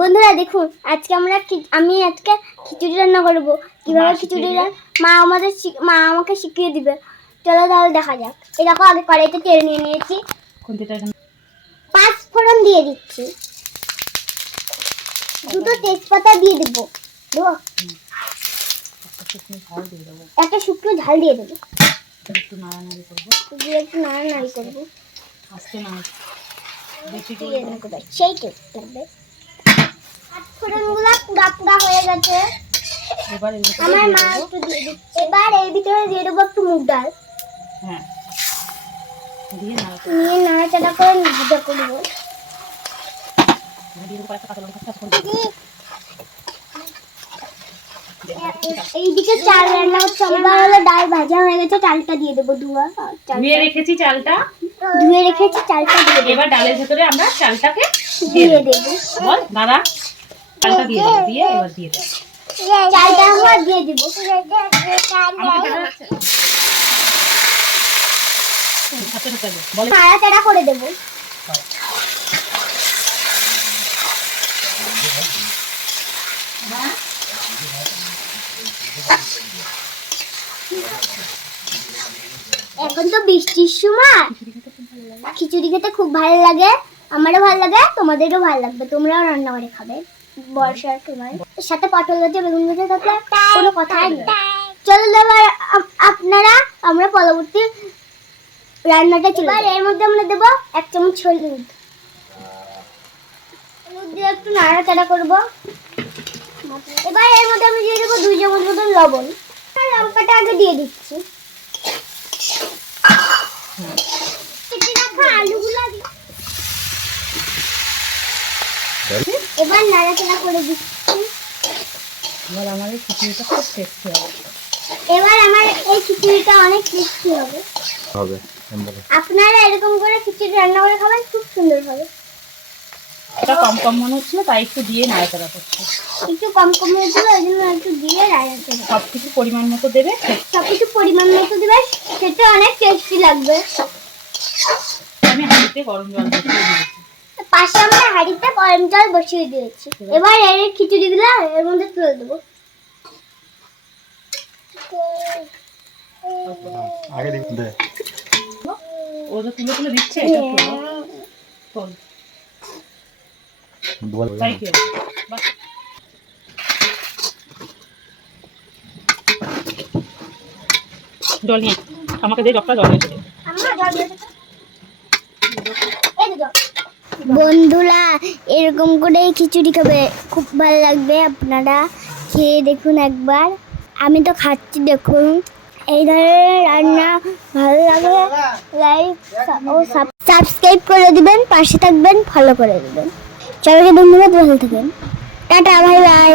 বন্ধুরা দেখুন, আজকে আমি আজকে খিচুড়ি রান্না করব। কিভাবে খিচুড়ি মা আমাকে শিখিয়ে দিবে। চলো তাহলে দেখা যাক। এই দেখো, আগে কড়াইতে তেল নিয়ে নিয়েছি। পাঁচ ফোড়ন দিয়ে দিচ্ছি, দুটো তেজপাতা দিয়ে দেবো, একটা শুকনো ঝাল দিয়ে দেবো, একটু নাড়ানাড়ি করবো। সেই টেস্ট লাগবে। ফোড়নগুলো পুরা হয়ে গেছে। আমার মা একটু দিয়ে দিচ্ছে। এবার এর ভিতরে দিয়ে দেবো একটু মুগ ডাল। দিয়ে নাড়াচাড়া করে ভাজা করবো। এইদিকে চাল রান্না হচ্ছে। এবার হলো ডাল ভাজা হয়ে গেছে, চালটা দিয়ে দেবো। ধুয়ে রেখেছি চালটা দিয়ে দেবো। এবার ডালের ভেতরে আমরা চালটাকে দিয়ে দেবো। বল দাদা, চালটা দিয়ে দেবো। দিয়ে এবার দিয়ে দেবো চালটা আমরা দিয়ে দেবো। নাড়াচাড়া করে দেবো। এখন তো বৃষ্টির সময়, খিচুড়ি খেতে খুব ভালো লাগে। আমারও ভালো লাগে, তোমাদেরও ভালো লাগবে। তোমরাও রান্না করে খাবে বর্ষার সময়। সাথে পটল গাছে, বেগুন গাছে থাকলে কোনো কথাই নেই। চলো এবার আমরা পরবর্তী রান্নাটা চলে। এর মধ্যে আমরা দেবো 1 চামচ হলুদ দিয়ে একটু নাড়াচাড়া করবো। এবার এর মধ্যে আমি দিয়ে দেবো 2 চামচ মতো লবণ। লঙ্কাটা আগে দিয়ে দিচ্ছি। এবার নাড়াচাড়া করে দিচ্ছি। আমার এই খিচুড়িটা খুব টেস্টি হবে। এবার আমার এই খিচুড়িটা অনেক টেস্টি হবে। আপনারা এরকম করে খিচুড়ি রান্না করে খাবেন, খুব সুন্দর হবে। এটা কম মনে হচ্ছিল, তাই একটু দিয়ে নাড়াচাড়া করছি। একটু কম হয়েছিল, ওই জন্য একটু দিয়ে নাড়াচাড়া। সবকিছু পরিমাণ মতো দেবে। সবকিছু পরিমাণ মতো দেবে, খেতে অনেক টেস্টি লাগবে। আমি হাঁড়িতে গরম জল বসিয়ে দিয়েছি। পাশে আমরা হাঁড়িতে গরম জল বসিয়ে দিয়েছি। এবার এই খিচুড়িগুলো এর মধ্যে তুলে দেবো। আগে দে ও তো তুলে দিচ্ছে। এটা তোল বল তাই কি বাস। জল নিয়ে আমাকে দে, জলটা জল নিয়ে দে। বন্ধুরা এরকম করে খিচুড়ি খাবে, খুব ভালো লাগবে। আপনারা খেয়ে দেখুন একবার। আমি তো খাচ্ছি, দেখুন। এই ধরনের রান্না ভালো লাগলে লাইক ও সাবস্ক্রাইব করে দিবেন, পাশে থাকবেন, ফলো করে দিবেন। সবাইকে ধন্যবাদ, ভালো থাকবেন। Tata, bye bye.